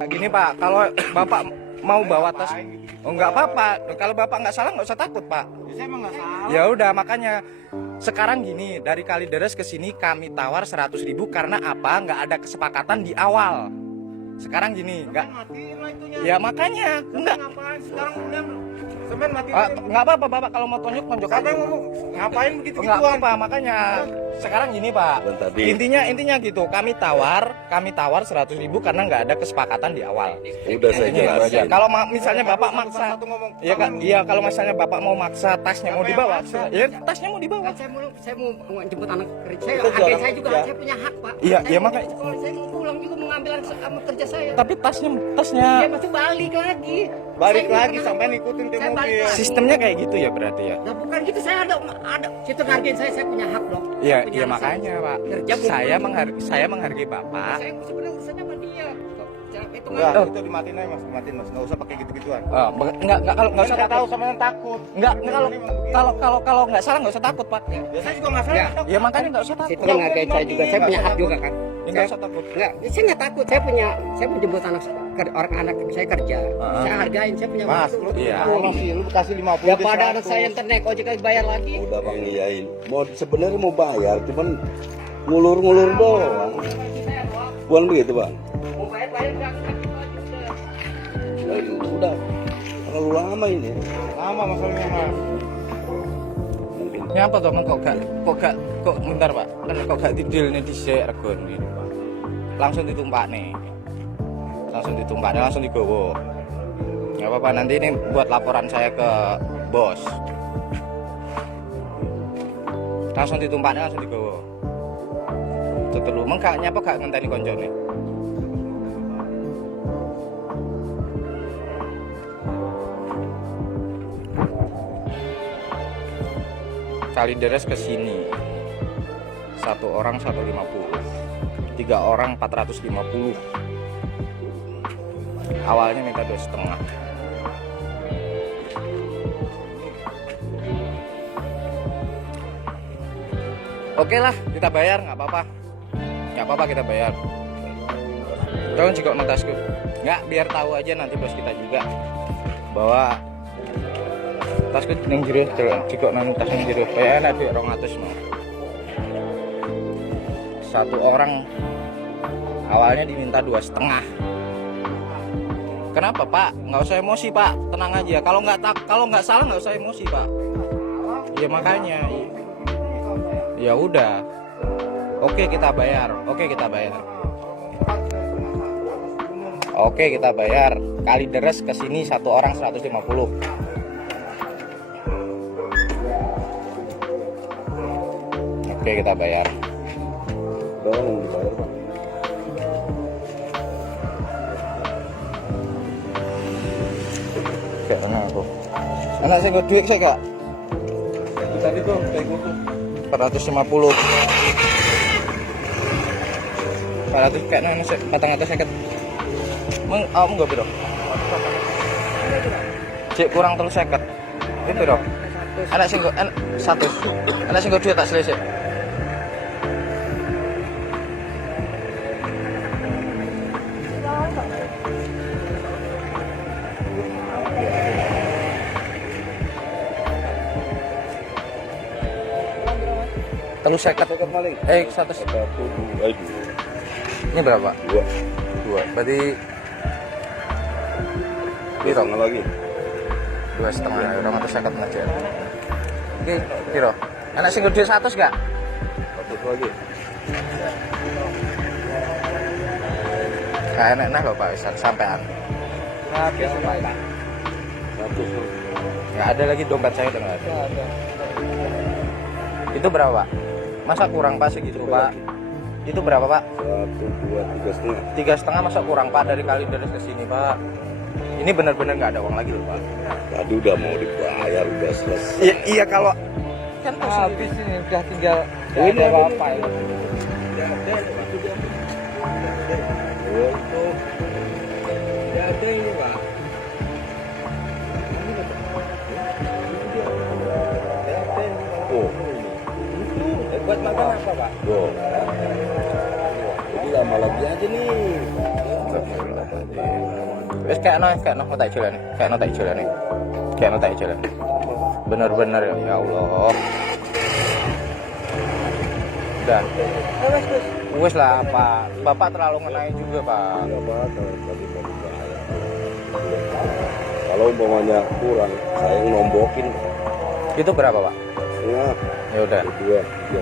Gini Pak, kalau Bapak mau bawa tas, oh nggak apa-apa. Kalau Bapak nggak salah nggak usah takut Pak. Saya emang nggak salah. Ya udah, makanya sekarang gini, dari Kalideres ke sini kami tawar 100.000 karena apa? Nggak ada kesepakatan di awal. Sekarang gini, nggak. Ya makanya enggak. Ngapain sekarang udah semen mati. Nggak apa-apa Bapak, kalau mau tonjok aja. Ngapain begitu Nggak gituan? apa-apa, makanya sekarang gini Pak. Intinya gitu, kami tawar 100.000 karena nggak ada kesepakatan di awal. Udah saya jelasin. Kalau misalnya Bapak maksa, ya kan, iya kalau misalnya Bapak mau maksa tasnya mau dibawa, ya tasnya mau dibawa. Saya mau jemput anak kerja. Adik saya juga saya punya hak Pak. Iya, Saya iya mau makanya. sekolah, saya mau pulang juga mengambil kerja saya. Tapi tasnya Dia masih balik lagi. Balik Saya lagi bukan sampai anak- ngikutin ke saya balik mobil. lagi. sistemnya kayak gitu ya berarti ya. Nah bukan gitu, saya ada situ ngargain saya punya hak dong. Iya, Saya punya iya anak makanya Pak. Kerja Saya menghargai Bapak. Saya sebenarnya urusannya sama dia. Itu Enggak, nggak. itu dimatiin aja mas, dimatiin mas. Nggak usah pakai gitu-gituan. Oh, enggak kalau nggak usah Saya tahu takut. sama yang takut. Enggak, kalau nggak salah nggak usah takut Pak. Ya, saya juga nggak salah. Ya. Ya makanya nggak usah takut. Situ kan ngargain saya juga. Saya punya hak juga kan. Ya, nggak usah takut. Enggak, saya nggak takut. Saya mau jemput orang anak saya kerja. Saya hargain, saya punya Mas, waktu. lu Iya. lu kasih 50. Ya dia pada 100. anak saya yang naik ojek bayar lagi. Udah bang iyain. Mau sebenarnya mau bayar, cuman ngulur-ngulur doang. Bukan begitu bang? Mau bayar nggak gitu aja udah. Udah terlalu lama ini. Lama masalahnya mas. Ini apa tuh? Kok bentar Pak. Kan kok gak didil nih dhisik regone gitu Pak. Langsung ditumpak nih. Langsung digowo. Enggak apa-apa, nanti ini buat laporan saya ke bos. Langsung ditumpaknya langsung digowo. Tetelu mengkak nyapa gak ngenteni koncone. Kalideres ke sini. Satu orang 150. 3 orang 450. Awalnya minta 2,5. Oke lah, kita bayar, nggak apa-apa kita bayar. Kau juga nang tasku. Nggak, biar tahu aja nanti bos kita juga bahwa tasku ning jero juga nang tas ning jero. Kayak enak duit 200 mau. Satu orang awalnya diminta 2,5. Kenapa Pak? Nggak usah emosi Pak, tenang aja. Kalau nggak salah nggak usah emosi Pak. Ya makanya. Ya udah. Oke kita bayar. Kalideres ke sini satu orang 150. Oke kita bayar. Berapa yang dibayar bang? Kayak mana aku? Anak saya nggak duit saya kak. Tadi tuh kayak gitu. 450. 400 kayak nana patang atas seket. Kamu nggak biro? Cek kurang terus seket. Itu biro. Anak singgo, satu. Anak singgo duit tak selesai. Terus seket. Maling. 100. Aduh. Ini berapa? Dua. 2. Berarti Piro lagi? 2,5. Orang atau 50 aja. Oke, piro? Anak sing gede 100 gak? 100 lagi. Gak enak nah Bapak sampean. Habis Pak. 100. Nggak ada lagi dompet saya udah nggak ada. Itu berapa Pak? Masa kurang Pak segitu Pak? Itu berapa Pak? 1, 2, 3,5. 3,5 masa kurang Pak dari Kalideres ke sini Pak? Ini benar-benar nggak ada uang lagi loh Pak. Tadi udah mau dibayar, udah selesai. Iya kalau kan habis ini udah tinggal Ini ada apa ya? Tidak ada ini Pak. Oh, Buat makan apa Pak? Jadi lama lagi aja nih. Wis kayak no tak jalan. Kayak no tak jalan. Bener-bener ya Allah. Dan wes lah Pak. Bapak terlalu ngenain juga Pak. Ya Pak, tadi bahaya. Kalau umpamanya kurang, saya yang nombokin. Itu berapa Pak? Setengah, Ya udah. dua, tiga.